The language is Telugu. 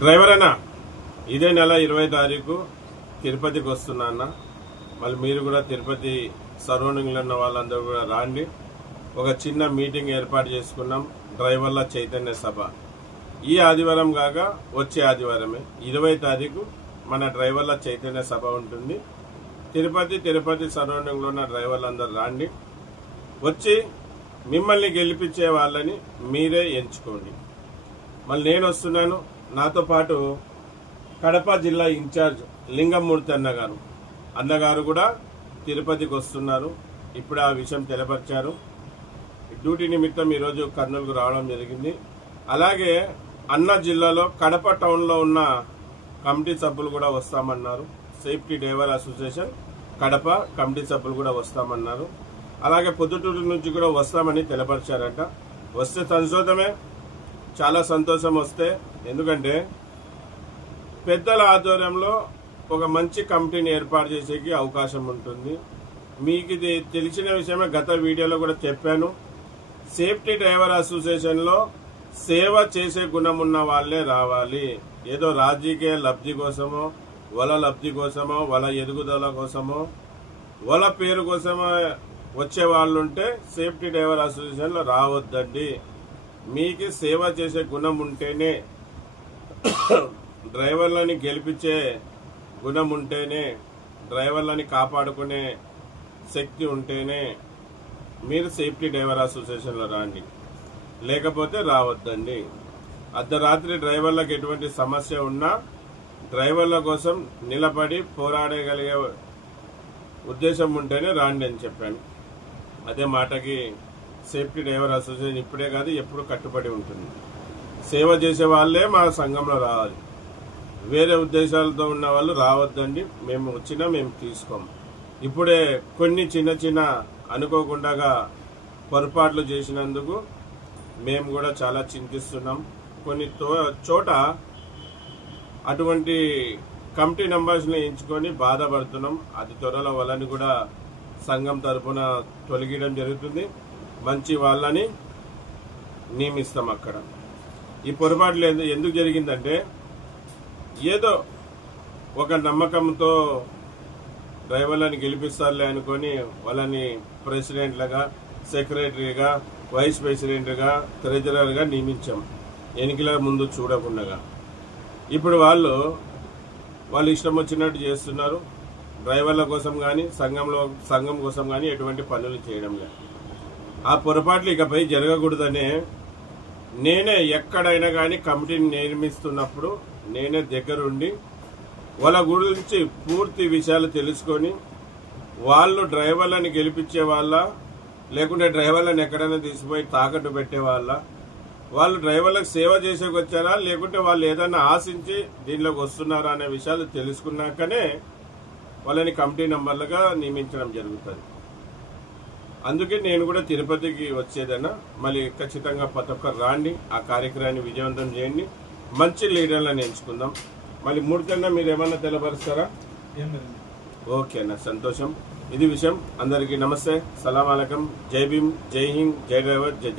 డ్రైవర్ అన్న ఇదే నెల 20 తారీఖు తిరుపతికి వస్తున్నా అన్న. మళ్ళీ మీరు కూడా తిరుపతి సరౌండింగ్లో ఉన్న వాళ్ళందరూ కూడా రాండి. ఒక చిన్న మీటింగ్ ఏర్పాటు చేసుకున్నాం, డ్రైవర్ల చైతన్య సభ. ఈ ఆదివారం కాక వచ్చే ఆదివారమే 20 తారీఖు మన డ్రైవర్ల చైతన్య సభ ఉంటుంది. తిరుపతి సరౌండింగ్లో ఉన్న డ్రైవర్లందరూ రాండి. వచ్చి మిమ్మల్ని గెలిపించే వాళ్ళని మీరే ఎంచుకోండి. మళ్ళీ నేను వస్తున్నాను, నాతో పాటు కడప జిల్లా ఇన్ఛార్జ్ లింగమూర్తి అన్నగారు కూడా తిరుపతికి వస్తున్నారు. ఇప్పుడు ఆ విషయం తెలపరిచారు. డ్యూటీ నిమిత్తం ఈరోజు కర్నూలుకు రావడం జరిగింది. అలాగే అన్న జిల్లాలో కడప టౌన్లో ఉన్న కమిటీ సభ్యులు కూడా వస్తామన్నారు. Safety driver association Kadapa committee సభ్యులు కూడా వస్తామన్నారు. అలాగే పొద్దుటూరు నుంచి కూడా వస్తామని తెలపరిచారట. వస్తే సంతోషమే, చాలా సంతోషం వస్తే. ఎందుకంటే పెద్దల ఆధ్వర్యంలో ఒక మంచి కమిటీని ఏర్పాటు చేసేకి అవకాశం ఉంటుంది. మీకు ఇది తెలిసిన విషయమే, గత వీడియోలో కూడా చెప్పాను. సేఫ్టీ డ్రైవర్ అసోసియేషన్లో సేవ చేసే గుణం ఉన్న వాళ్ళే రావాలి. ఏదో రాజకీయ లబ్ధి కోసమో, వాళ్ళ లబ్ధి కోసమో, వాళ్ళ ఎదుగుదల కోసమో, వాళ్ళ పేరు కోసమో వచ్చే వాళ్ళు ఉంటే సేఫ్టీ డ్రైవర్ అసోసియేషన్లో రావద్దండి. మీకు సేవ చేసే గుణం ఉంటేనే, డ్రైవర్లని గెలిపించే గుణం ఉంటేనే, డ్రైవర్లని కాపాడుకునే శక్తి ఉంటేనే మీరు సేఫ్టీ డ్రైవర్ అసోసియేషన్లో రాండి, లేకపోతే రావద్దండి. అర్ధరాత్రి డ్రైవర్లకు ఎటువంటి సమస్య ఉన్నా డ్రైవర్ల కోసం నిలబడి పోరాడగలిగే ఉద్దేశం ఉంటేనే రాండి అని చెప్పాను. అదే మాటకి సేఫ్టీ డ్రైవర్ అసోసియేషన్ ఇప్పుడే కాదు ఎప్పుడు కట్టుబడి ఉంటుంది. సేవ చేసే వాళ్ళే మా సంఘంలో రావాలి. వేరే ఉద్దేశాలతో ఉన్న వాళ్ళు రావద్దండి. మేము వచ్చినా మేము తీసుకోము. ఇప్పుడే కొన్ని చిన్న అనుకోకుండా పొరపాట్లు చేసినందుకు మేము కూడా చాలా చింతిస్తున్నాం. కొన్ని చోట అటువంటి కమిటీ నంబర్స్ని ఎంచుకొని బాధపడుతున్నాం. అది త్వరలో వాళ్ళని కూడా సంఘం తరఫున తొలగించడం జరుగుతుంది. మంచి వాళ్ళని నియమిస్తాం అక్కడ. ఈ పొరపాట్లు ఎందుకు జరిగిందంటే, ఏదో ఒక నమ్మకంతో డ్రైవర్లని గెలిపిస్తారులే అనుకొని వాళ్ళని ప్రెసిడెంట్లుగా, సెక్రటరీగా, వైస్ ప్రెసిడెంట్గా, ట్రెజరర్గా నియమించాం, ఎన్నికల ముందు చూడకుండా. ఇప్పుడు వాళ్ళు ఇష్టం వచ్చినట్టు చేస్తున్నారు. డ్రైవర్ల కోసం కానీ సంఘం కోసం కానీ ఎటువంటి పనులు చేయడం లేదు. ఆ పొరపాట్లు ఇకపై జరగకూడదనే నేనే ఎక్కడైనా కానీ కమిటీని నియమిస్తున్నప్పుడు నేనే దగ్గరుండి వాళ్ళ గురించి పూర్తి విషయాలు తెలుసుకొని, వాళ్ళు డ్రైవర్లను గెలిపించే వాళ్ళ, లేకుంటే డ్రైవర్లను ఎక్కడైనా తీసిపోయి తాకట్టు పెట్టే వాళ్ళ, వాళ్ళు డ్రైవర్లకు సేవ చేసేకి వచ్చారా, లేకుంటే వాళ్ళు ఏదైనా ఆశించి దీనిలోకి వస్తున్నారా అనే విషయాలు తెలుసుకున్నాకనే వాళ్ళని కమిటీ నంబర్లుగా నియమించడం జరుగుతుంది. అందుకే నేను కూడా తిరుపతికి వచ్చేదన్నా. మళ్ళీ ఖచ్చితంగా ప్రతి ఒక్కరు రాండి, ఆ కార్యక్రమాన్ని విజయవంతం చేయండి. మంచి లీడర్లను ఎంచుకుందాం. మళ్ళీ మూడికన్నా మీరు ఏమన్నా తెలపరుస్తారా? ఓకే అన్న, సంతోషం. ఇది విషయం. అందరికీ నమస్తే, సలాం అలైకుం, జై భీమ్, జై హింద్, జై డ్రైవర్, జై